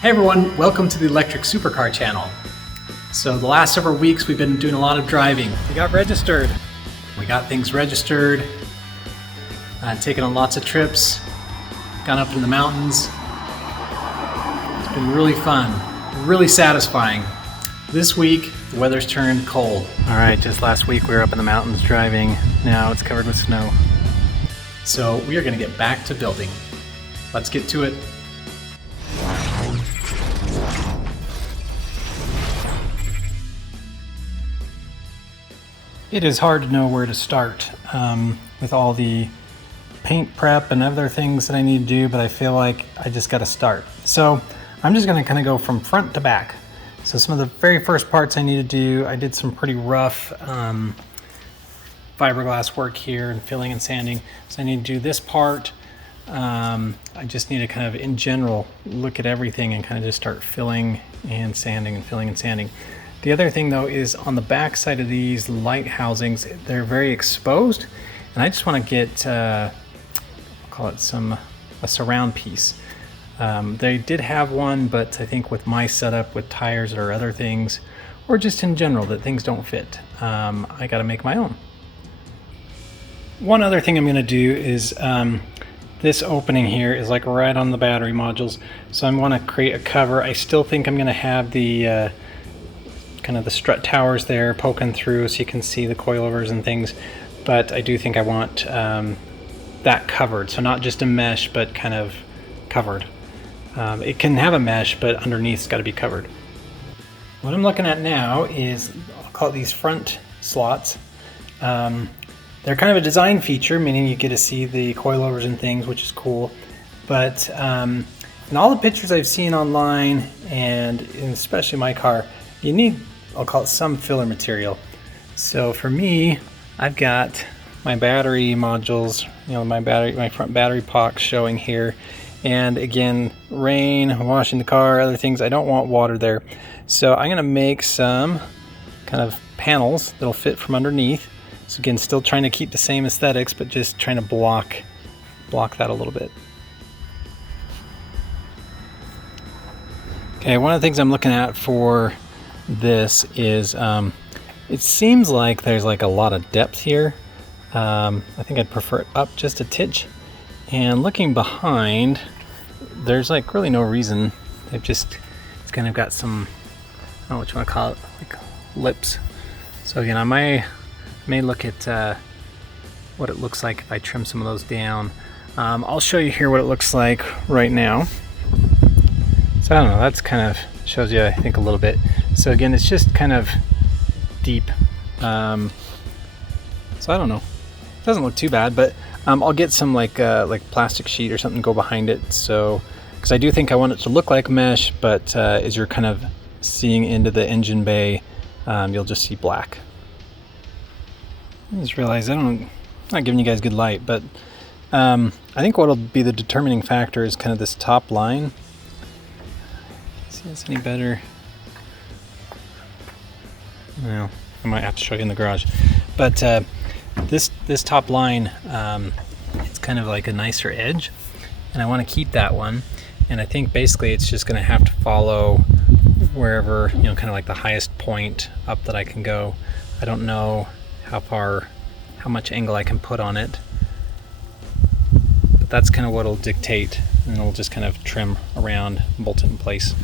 Hey everyone, welcome to the Electric Supercar channel. So the last several weeks we've been doing a lot of driving. We got registered. We got things registered, taken on lots of trips, gone up in the mountains. It's been really fun, really satisfying. This week, the weather's turned cold. All right, just last week we were up in the mountains driving. Now it's covered with snow. So we are gonna get back to building. Let's get to it. It is hard to know where to start with all the paint prep and other things that I need to do, but I feel like I just got to start. So I'm just going to kind of go from front to back. So some of the very first parts I need to do, I did some pretty rough fiberglass work here and filling and sanding. So I need to do this part. I just need to kind of, in general, look at everything and kind of just start filling and sanding and filling and sanding. The other thing though is on the back side of these light housings, they're very exposed, and I just want to get, I'll call it a surround piece. They did have one, but I think with my setup with tires or other things, or just in general that things don't fit, I got to make my own. One other thing I'm going to do is this opening here is like right on the battery modules, so I want to create a cover. I still think I'm going to have the kind of the strut towers there poking through so you can see the coilovers and things, but I do think I want that covered, so not just a mesh but kind of covered. It can have a mesh, but underneath's got to be covered. What I'm looking at now is, I'll call it these front slots. They're kind of a design feature, meaning you get to see the coilovers and things, which is cool, but in all the pictures I've seen online, and especially my car, you need, I'll call it, some filler material. So for me, I've got my battery modules, my front battery box showing here. And again, rain, washing the car, other things, I don't want water there. So I'm gonna make some kind of panels that'll fit from underneath. So again, still trying to keep the same aesthetics, but just trying to block that a little bit. Okay, one of the things I'm looking at for this is it seems like there's like a lot of depth here. I think I'd prefer it up just a titch, and looking behind there's like really no reason. It's kind of got some, I don't know what you want to call it, like lips. So again, I may look at what it looks like if I trim some of those down. I'll show you here what it looks like right now. So I don't know, that's kind of shows you, I think, a little bit. So again, it's just kind of deep. So I don't know. It doesn't look too bad, but I'll get some like plastic sheet or something to go behind it. So, because I do think I want it to look like mesh, but as you're kind of seeing into the engine bay, you'll just see black. I just realized I'm not giving you guys good light, but I think what'll be the determining factor is kind of this top line. See if it's any better. Well, I might have to show you in the garage, but this top line, it's kind of like a nicer edge, and I want to keep that one. And I think basically it's just going to have to follow wherever, kind of like the highest point up that I can go. I don't know how much angle I can put on it, but that's kind of what will dictate, and it'll just kind of trim around, bolt it in place.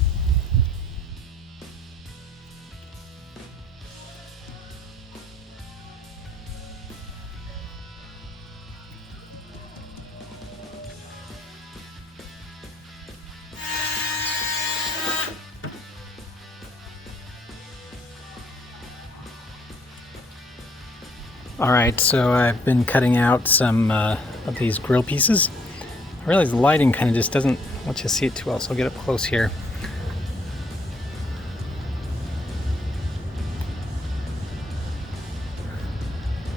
All right, so I've been cutting out some of these grill pieces. I realize the lighting kind of just doesn't let you see it too well, so I'll get up close here.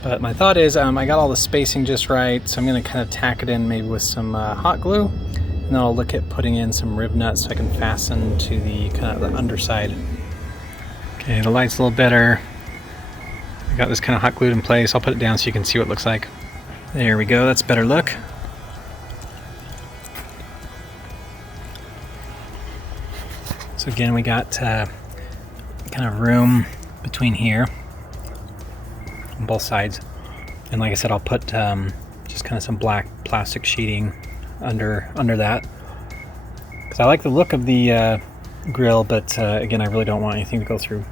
But my thought is I got all the spacing just right, so I'm going to kind of tack it in maybe with some hot glue, and then I'll look at putting in some rib nuts so I can fasten to the kind of the underside. Okay, the light's a little better. I got this kind of hot glued in place. I'll put it down so you can see what it looks like. There we go, that's a better look. So again, we got kind of room between here on both sides. And like I said, I'll put just kind of some black plastic sheeting under that. Because I like the look of the grill, but again, I really don't want anything to go through.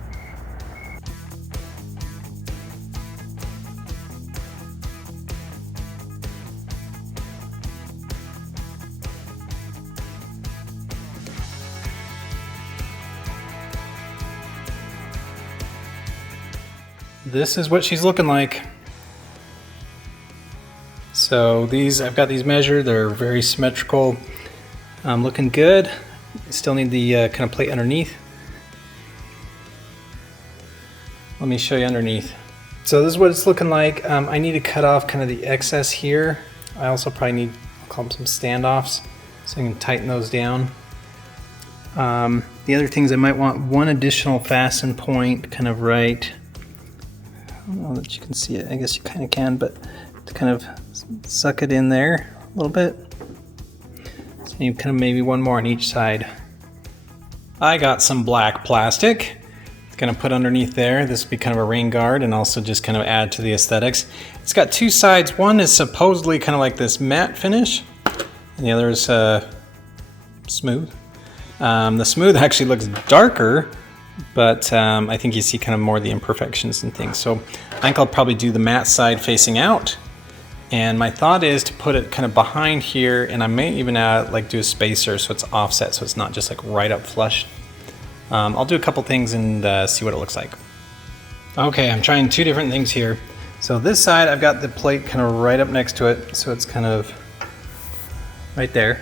This is what she's looking like. So I've got these measured, they're very symmetrical, looking good. Still need the kind of plate underneath. Let me show you underneath. So this is what it's looking like. I need to cut off kind of the excess here. I also probably need, I'll call them some standoffs, so I can tighten those down. The other things, I might want one additional fasten point kind of right, I don't know that you can see it, I guess you kind of can, but to kind of suck it in there a little bit. So you kind of maybe one more on each side. I got some black plastic. It's gonna put underneath there. This will be kind of a rain guard and also just kind of add to the aesthetics. It's got two sides. One is supposedly kind of like this matte finish, and the other is smooth. The smooth actually looks darker, but I think you see kind of more of the imperfections and things. So I think I'll probably do the matte side facing out. And my thought is to put it kind of behind here, and I may even do a spacer so it's offset, so it's not just like right up flush. I'll do a couple things and see what it looks like. Okay, I'm trying two different things here. So this side, I've got the plate kind of right up next to it, so it's kind of right there.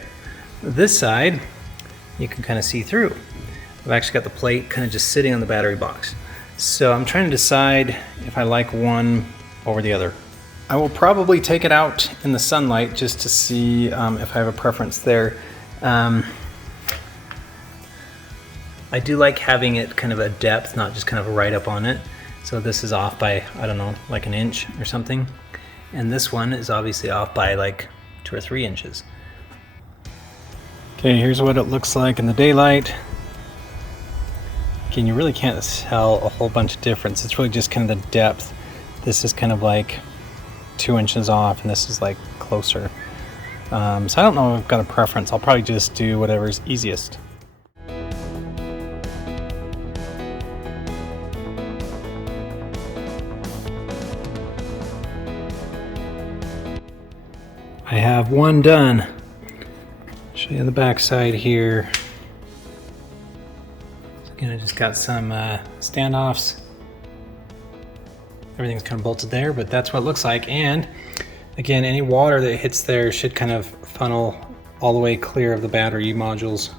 This side, you can kind of see through. I've actually got the plate kind of just sitting on the battery box. So I'm trying to decide if I like one over the other. I will probably take it out in the sunlight just to see if I have a preference there. I do like having it kind of a depth, not just kind of right up on it. So this is off by, I don't know, like an inch or something. And this one is obviously off by like 2 or 3 inches. Okay, here's what it looks like in the daylight. Again, you really can't tell a whole bunch of difference. It's really just kind of the depth. This is kind of like 2 inches off, and this is like closer. So I don't know if I've got a preference. I'll probably just do whatever's easiest. I have one done. Show you the back side here. So again, I just got some standoffs. Everything's kind of bolted there, but that's what it looks like. And again, any water that hits there should kind of funnel all the way clear of the battery modules.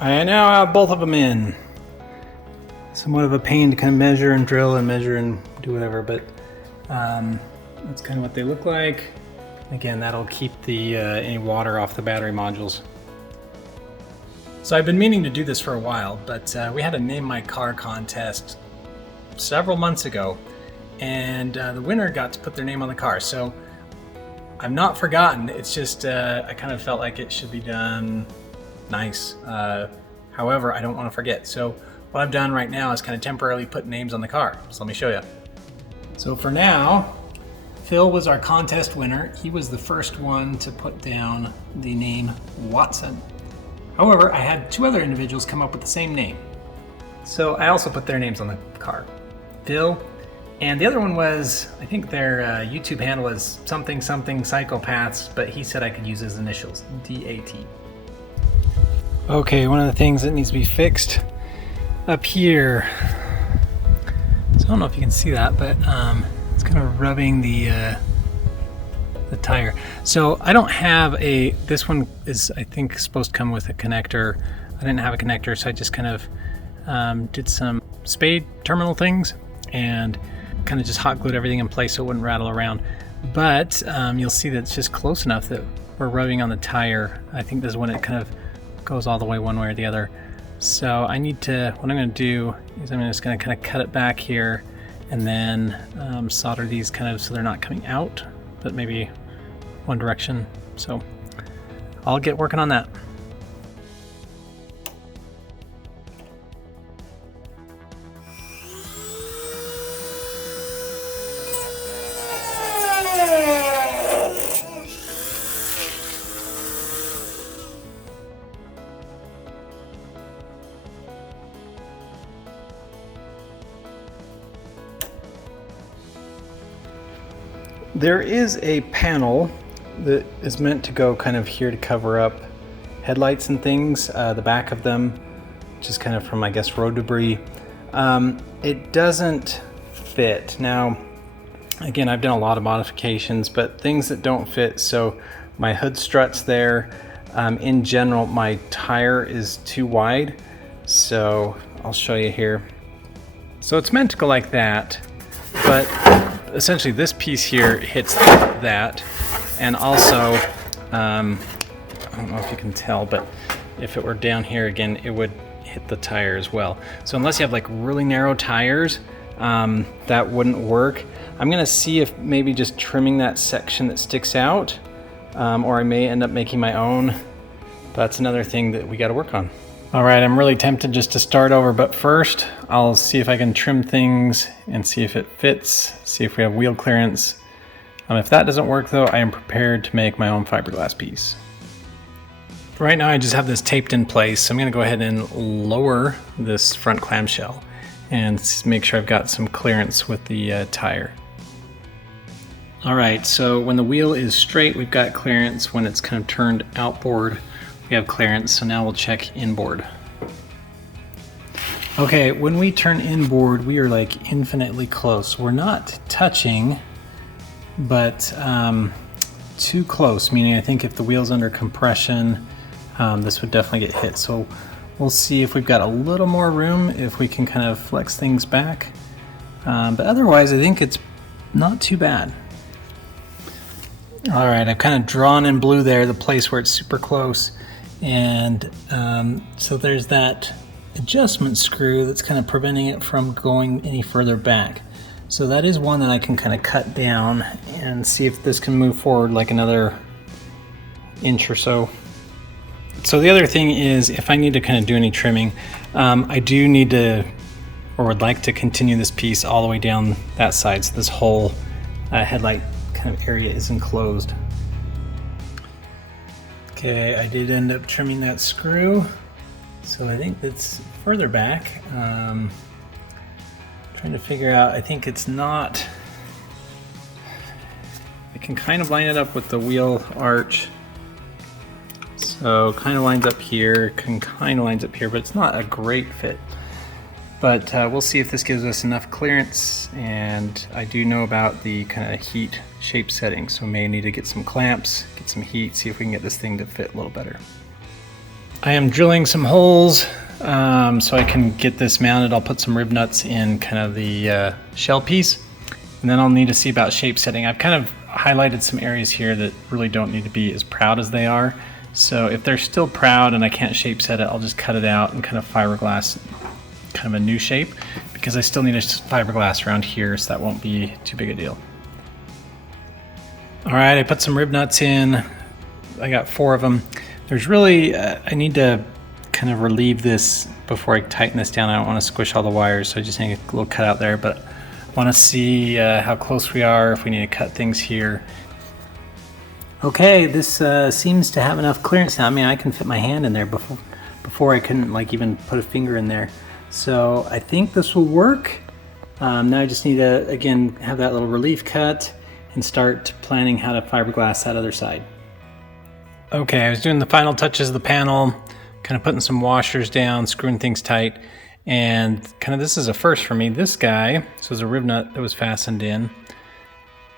I now have both of them in. Somewhat of a pain to kind of measure and drill and measure and do whatever, but that's kind of what they look like. Again, that'll keep the any water off the battery modules. So I've been meaning to do this for a while, but we had a Name My Car contest several months ago, and the winner got to put their name on the car. So I've not forgotten. It's just I kind of felt like it should be done nice. However, I don't want to forget. So what I've done right now is kind of temporarily put names on the car. So let me show you. So for now, Phil was our contest winner. He was the first one to put down the name Watson. However, I had 2 other individuals come up with the same name. So I also put their names on the car. Phil, and the other one was, I think their YouTube handle is something psychopaths, but he said I could use his initials, DAT. Okay, one of the things that needs to be fixed up here. So I don't know if you can see that, but it's kind of rubbing the tire. So I don't have this one is, I think, supposed to come with a connector. I didn't have a connector, so I just kind of did some spade terminal things and kind of just hot glued everything in place so it wouldn't rattle around. But you'll see that it's just close enough that we're rubbing on the tire. I think this is when it kind of goes all the way one way or the other. So I need to, what I'm going to do is I'm just going to kind of cut it back here and then solder these kind of so they're not coming out, but maybe one direction. So I'll get working on that. There is a panel that is meant to go kind of here to cover up headlights and things, the back of them, just kind of from, I guess, road debris. It doesn't fit. Now, again, I've done a lot of modifications, but things that don't fit, so my hood struts there. In general, my tire is too wide, so I'll show you here. So it's meant to go like that, but essentially this piece here hits that, and also, I don't know if you can tell, but if it were down here again, it would hit the tire as well. So unless you have like really narrow tires, that wouldn't work. I'm gonna see if maybe just trimming that section that sticks out, or I may end up making my own. That's another thing that we gotta work on. All right, I'm really tempted just to start over, but first I'll see if I can trim things and see if it fits, see if we have wheel clearance. If that doesn't work though, I am prepared to make my own fiberglass piece. Right now I just have this taped in place, so I'm gonna go ahead and lower this front clamshell and make sure I've got some clearance with the tire. All right, so when the wheel is straight, we've got clearance. When it's kind of turned outboard, we have clearance. So now we'll check inboard. Okay, when we turn inboard, we are like infinitely close. We're not touching, but too close, meaning I think if the wheel's under compression, this would definitely get hit. So we'll see if we've got a little more room, if we can kind of flex things back. But otherwise, I think it's not too bad. All right, I've kind of drawn in blue there, the place where it's super close. And so there's that adjustment screw that's kind of preventing it from going any further back. So that is one that I can kind of cut down and see if this can move forward like another inch or so. So the other thing is, if I need to kind of do any trimming, I do need to, or would like to continue this piece all the way down that side. So this whole headlight kind of area is enclosed. Okay, I did end up trimming that screw. So I think that's further back. Trying to figure out, I think it's not, I can kind of line it up with the wheel arch. So kind of lines up here, kind of lines up here, but it's not a great fit. But we'll see if this gives us enough clearance, and I do know about the kind of heat shape setting, so we may need to get some clamps, get some heat, see if we can get this thing to fit a little better. I am drilling some holes so I can get this mounted. I'll put some rib nuts in kind of the shell piece, and then I'll need to see about shape setting. I've kind of highlighted some areas here that really don't need to be as proud as they are. So if they're still proud and I can't shape set it, I'll just cut it out and kind of fiberglass kind of a new shape, because I still need a fiberglass around here, so that won't be too big a deal. All right, I put some rib nuts in. I got 4 of them. There's really, I need to kind of relieve this before I tighten this down. I don't want to squish all the wires, so I just need a little cut out there, but I want to see how close we are, if we need to cut things here. Okay, this seems to have enough clearance now. I mean, I can fit my hand in there. Before I couldn't like even put a finger in there. So I think this will work. Now I just need to, again, have that little relief cut and start planning how to fiberglass that other side. Okay, I was doing the final touches of the panel, kind of putting some washers down, screwing things tight, and kind of this is a first for me. This guy, so there's a rib nut that was fastened in,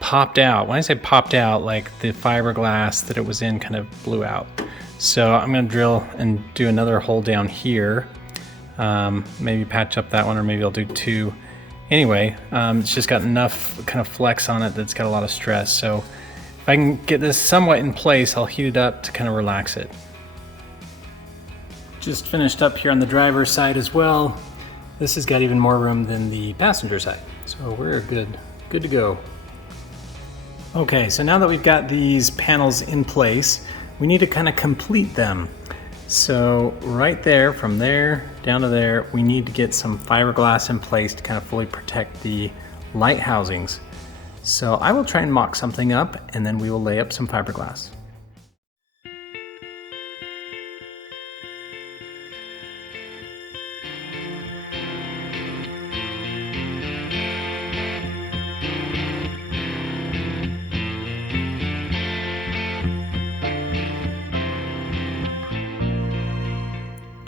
popped out. When I say popped out, like the fiberglass that it was in kind of blew out. So I'm gonna drill and do another hole down here. Maybe patch up that one, or maybe I'll do 2. Anyway, it's just got enough kind of flex on it that's got a lot of stress. So if I can get this somewhat in place, I'll heat it up to kind of relax it. Just finished up here on the driver's side as well. This has got even more room than the passenger side. So we're good to go. Okay, so now that we've got these panels in place, we need to kind of complete them. So right there, from there down to there, we need to get some fiberglass in place to kind of fully protect the light housings. So I will try and mock something up, and then we will lay up some fiberglass.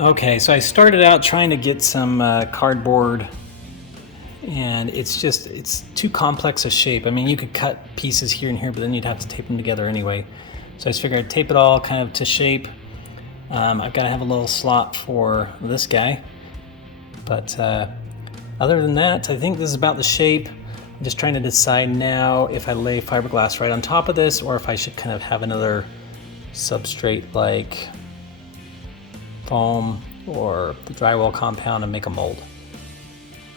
Okay, so I started out trying to get some cardboard, and it's too complex a shape. I mean, you could cut pieces here and here, but then you'd have to tape them together anyway. So I just figured I'd tape it all kind of to shape. I've got to have a little slot for this guy, but other than that, I think this is about the shape. I'm just trying to decide now if I lay fiberglass right on top of this or if I should kind of have another substrate like foam or the drywall compound and make a mold.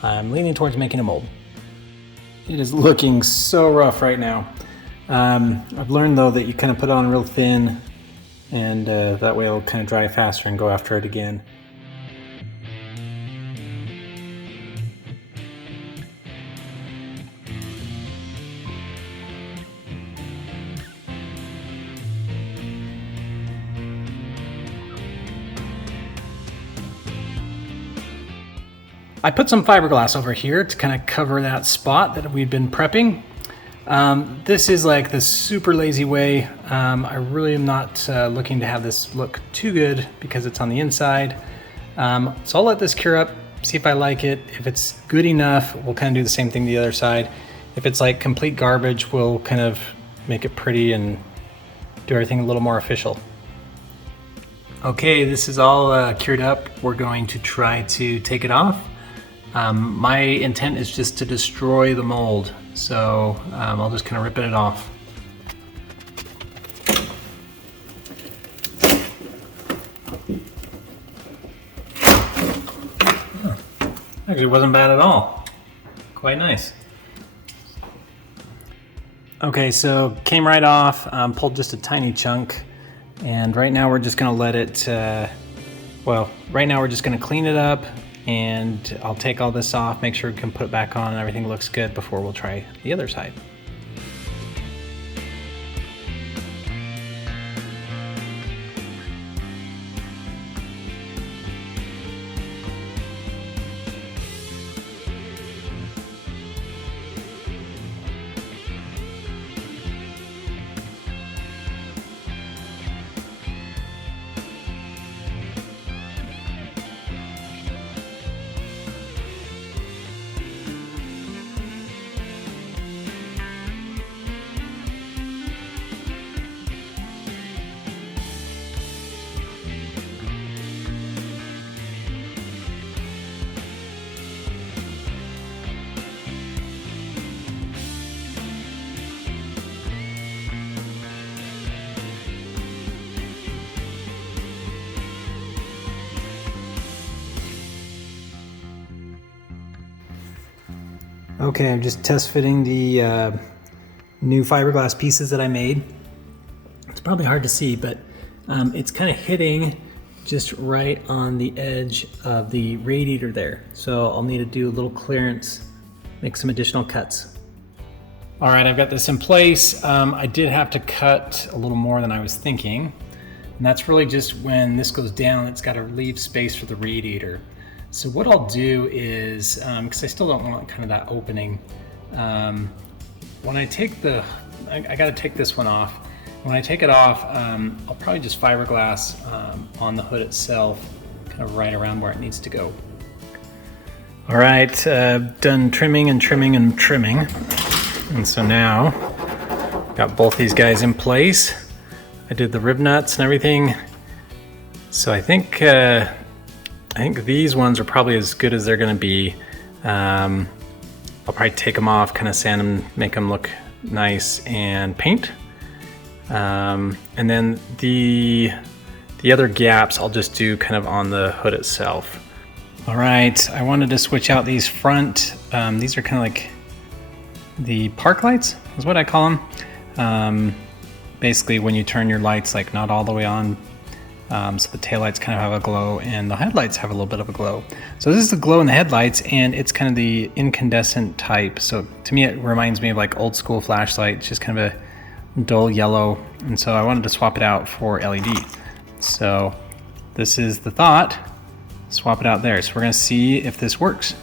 I'm leaning towards making a mold. It is looking so rough right now. I've learned though that you kind of put it on real thin, and that way it'll kind of dry faster and go after it again. I put some fiberglass over here to kind of cover that spot that we've been prepping. This is like the super lazy way. I really am not looking to have this look too good because it's on the inside. So I'll let this cure up, see if I like it. If it's good enough, we'll kind of do the same thing to the other side. If it's like complete garbage, we'll kind of make it pretty and do everything a little more official. Okay, this is all cured up. We're going to try to take it off. My intent is just to destroy the mold, so I'll just kind of rip it off. Actually, it wasn't bad at all. Quite nice. Okay, so came right off, pulled just a tiny chunk, and right now we're just gonna let it, right now we're just gonna clean it up, and I'll take all this off, make sure we can put it back on and everything looks good before we'll try the other side. Okay, I'm just test fitting the new fiberglass pieces that I made. It's probably hard to see, but it's kind of hitting just right on the edge of the radiator there. So I'll need to do a little clearance, make some additional cuts. All right, I've got this in place. I did have to cut a little more than I was thinking. And that's really just when this goes down, it's got to leave space for the radiator. So what I'll do is, because I still don't want kind of that opening, when I take I got to take this one off. When I take it off, I'll probably just fiberglass on the hood itself, kind of right around where it needs to go. All right, done trimming and trimming and trimming. And so now, got both these guys in place. I did the rib nuts and everything. So I think these ones are probably as good as they're gonna be. I'll probably take them off, kind of sand them, make them look nice, and paint. And then the other gaps I'll just do kind of on the hood itself. All right, I wanted to switch out these front. These are kind of like the park lights, is what I call them. Basically, when you turn your lights like not all the way on, so the taillights kind of have a glow and the headlights have a little bit of a glow. So this is the glow in the headlights, and it's kind of the incandescent type. So to me, it reminds me of like old school flashlight. It's just kind of a dull yellow. And so I wanted to swap it out for LED. So this is the thought, swap it out there. So we're gonna see if this works.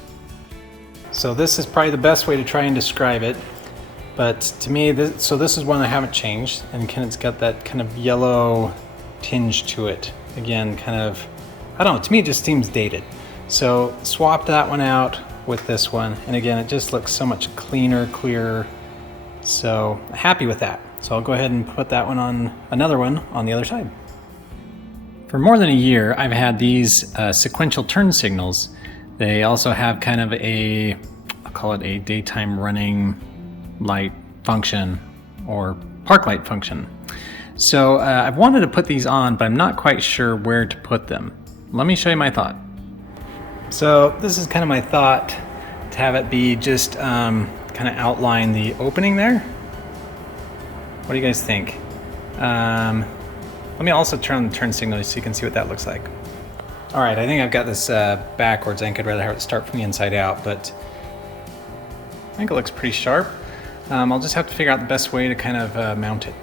So this is probably the best way to try and describe it. But to me, this is one I haven't changed, and it's got that kind of yellow tinge to it. Again, kind of I don't know, to me it just seems dated. So swap that one out with this one. And again, it just looks so much cleaner, clearer. So happy with that. So I'll go ahead and put that one on, another one on the other side. For more than a year, I've had these sequential turn signals. They also have kind of a, I'll call it a daytime running light function or park light function. So I've wanted to put these on, but I'm not quite sure where to put them. Let me show you my thought. So this is kind of my thought, to have it be just kind of outline the opening there. What do you guys think? Let me also turn on the turn signal so you can see what that looks like. All right, I think I've got this backwards. I think I'd rather have it start from the inside out, but I think it looks pretty sharp. I'll just have to figure out the best way to kind of mount it.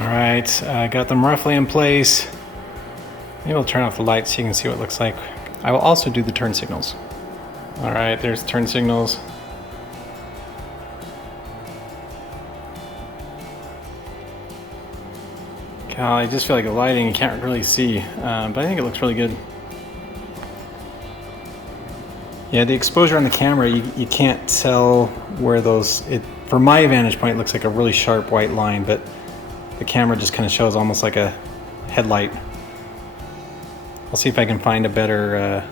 All right, I got them roughly in place. Maybe I'll turn off the lights so you can see what it looks like. I will also do the turn signals. All right, there's the turn signals. I just feel like the lighting you can't really see, but I think it looks really good. Yeah, the exposure on the camera, you can't tell where those, from my vantage point, it looks like a really sharp white line, but the camera just kind of shows almost like a headlight. I'll see if I can find a better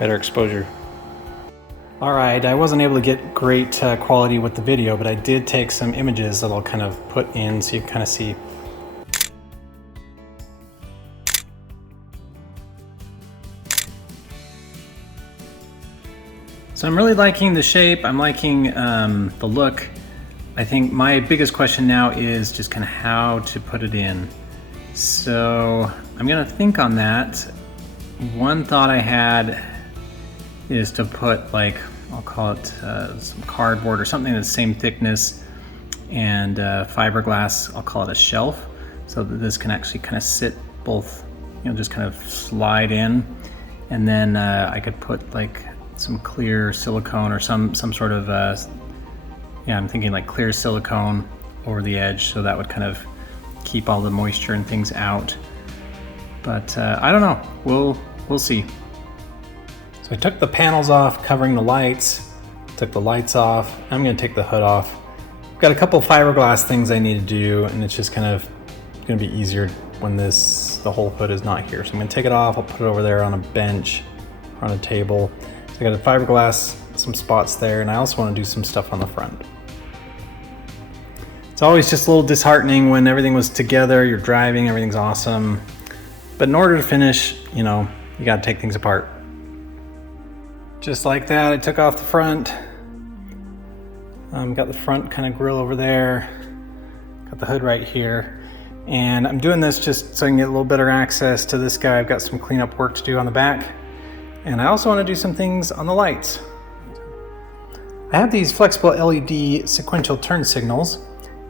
exposure. All right, I wasn't able to get great quality with the video, but I did take some images that I'll kind of put in so you can kind of see. So I'm really liking the shape, I'm liking the look. I think my biggest question now is just kind of how to put it in. So I'm gonna think on that. One thought I had is to put, like, I'll call it some cardboard or something that's the same thickness, and fiberglass, I'll call it a shelf, so that this can actually kind of sit both, just kind of slide in. And then I could put like some clear silicone or some sort of, I'm thinking like clear silicone over the edge, so that would kind of keep all the moisture and things out. But I don't know, we'll see. So I took the panels off covering the lights, took the lights off. I'm gonna take the hood off. I've got a couple fiberglass things I need to do, and it's just kind of gonna be easier when the whole hood is not here. So I'm gonna take it off, I'll put it over there on a bench or on a table. So I got a fiberglass, some spots there, and I also want to do some stuff on the front. It's always just a little disheartening when everything was together, you're driving, everything's awesome. But in order to finish, you got to take things apart. Just like that, I took off the front. Got the front kind of grill over there. Got the hood right here. And I'm doing this just so I can get a little better access to this guy. I've got some cleanup work to do on the back. And I also want to do some things on the lights. I have these flexible LED sequential turn signals,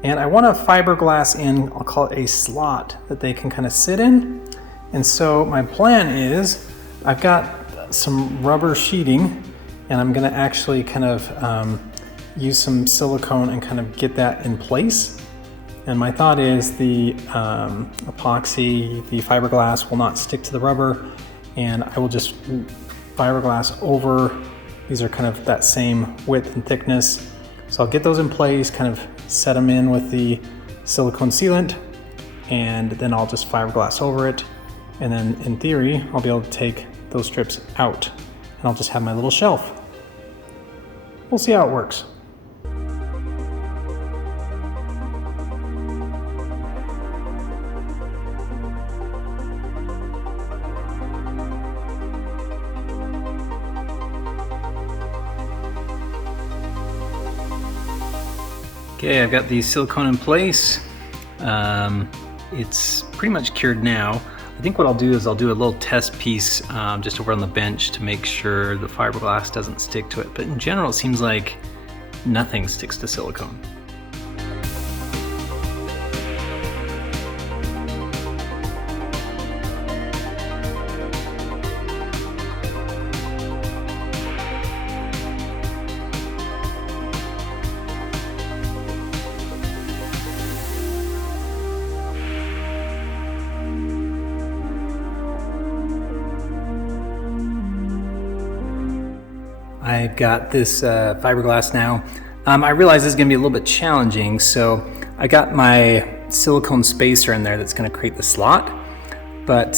and I want to fiberglass in, I'll call it a slot that they can kind of sit in. And so my plan is, I've got some rubber sheeting, and I'm going to actually kind of use some silicone and kind of get that in place. And my thought is the epoxy, the fiberglass will not stick to the rubber, and I will just fiberglass over. These are kind of that same width and thickness. So I'll get those in place, kind of set them in with the silicone sealant, and then I'll just fiberglass over it. And then in theory, I'll be able to take those strips out, and I'll just have my little shelf. We'll see how it works. Okay, I've got the silicone in place. It's pretty much cured now. I think what I'll do is I'll do a little test piece just over on the bench to make sure the fiberglass doesn't stick to it. But in general, it seems like nothing sticks to silicone. I've got this fiberglass now. I realize this is going to be a little bit challenging, so I got my silicone spacer in there that's going to create the slot, but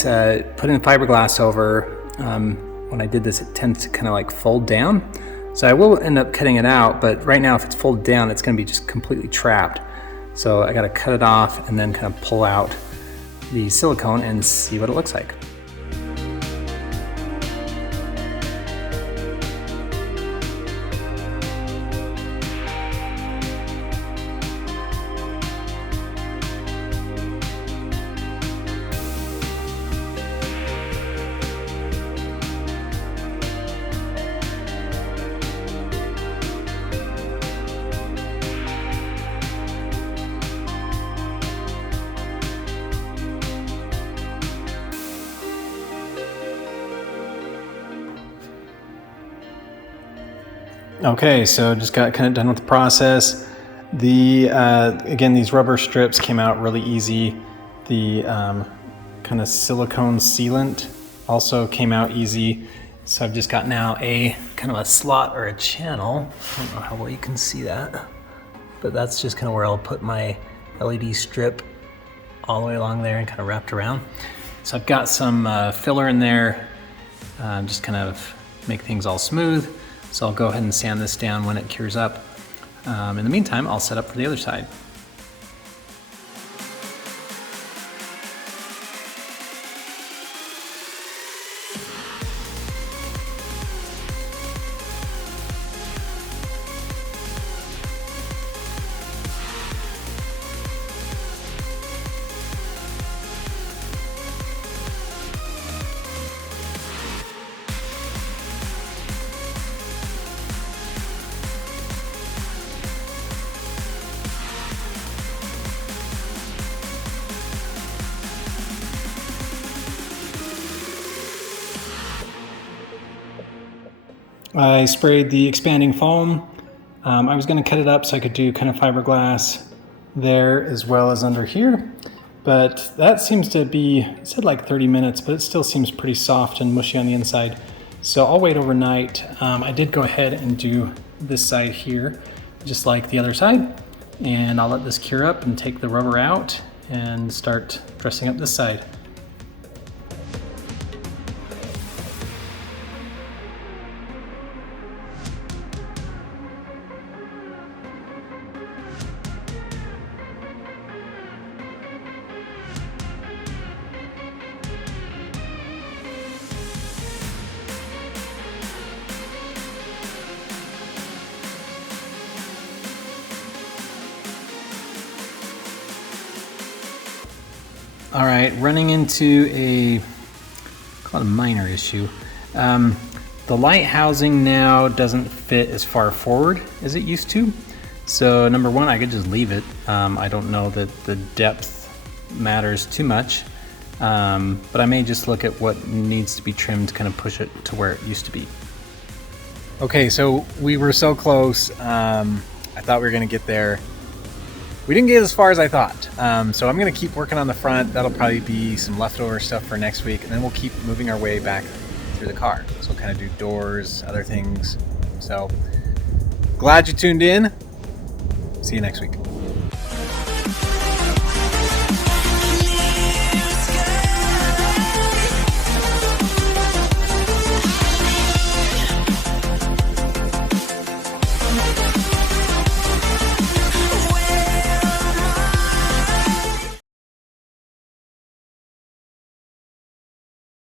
putting the fiberglass over, when I did this, it tends to kind of like fold down. So I will end up cutting it out, but right now if it's folded down, it's going to be just completely trapped. So I got to cut it off and then kind of pull out the silicone and see what it looks like. Okay, so just got kind of done with the process. Again, these rubber strips came out really easy. The kind of silicone sealant also came out easy. So I've just got now a kind of a slot or a channel. I don't know how well you can see that, but that's just kind of where I'll put my LED strip all the way along there and kind of wrapped around. So I've got some filler in there, just kind of make things all smooth. So I'll go ahead and sand this down when it cures up. In the meantime, I'll set up for the other side. I sprayed the expanding foam. I was going to cut it up so I could do kind of fiberglass there as well as under here, but that seems to be, it said like 30 minutes, but it still seems pretty soft and mushy on the inside. So I'll wait overnight. I did go ahead and do this side here, just like the other side, and I'll let this cure up and take the rubber out and start dressing up this side. All right, running into a minor issue. The light housing now doesn't fit as far forward as it used to. So number one, I could just leave it. I don't know that the depth matters too much, but I may just look at what needs to be trimmed to kind of push it to where it used to be. Okay, so we were so close. I thought we were gonna get there. We didn't get as far as I thought. So I'm gonna keep working on the front. That'll probably be some leftover stuff for next week, and then we'll keep moving our way back through the car. So we'll kind of do doors, other things. So glad you tuned in. See you next week.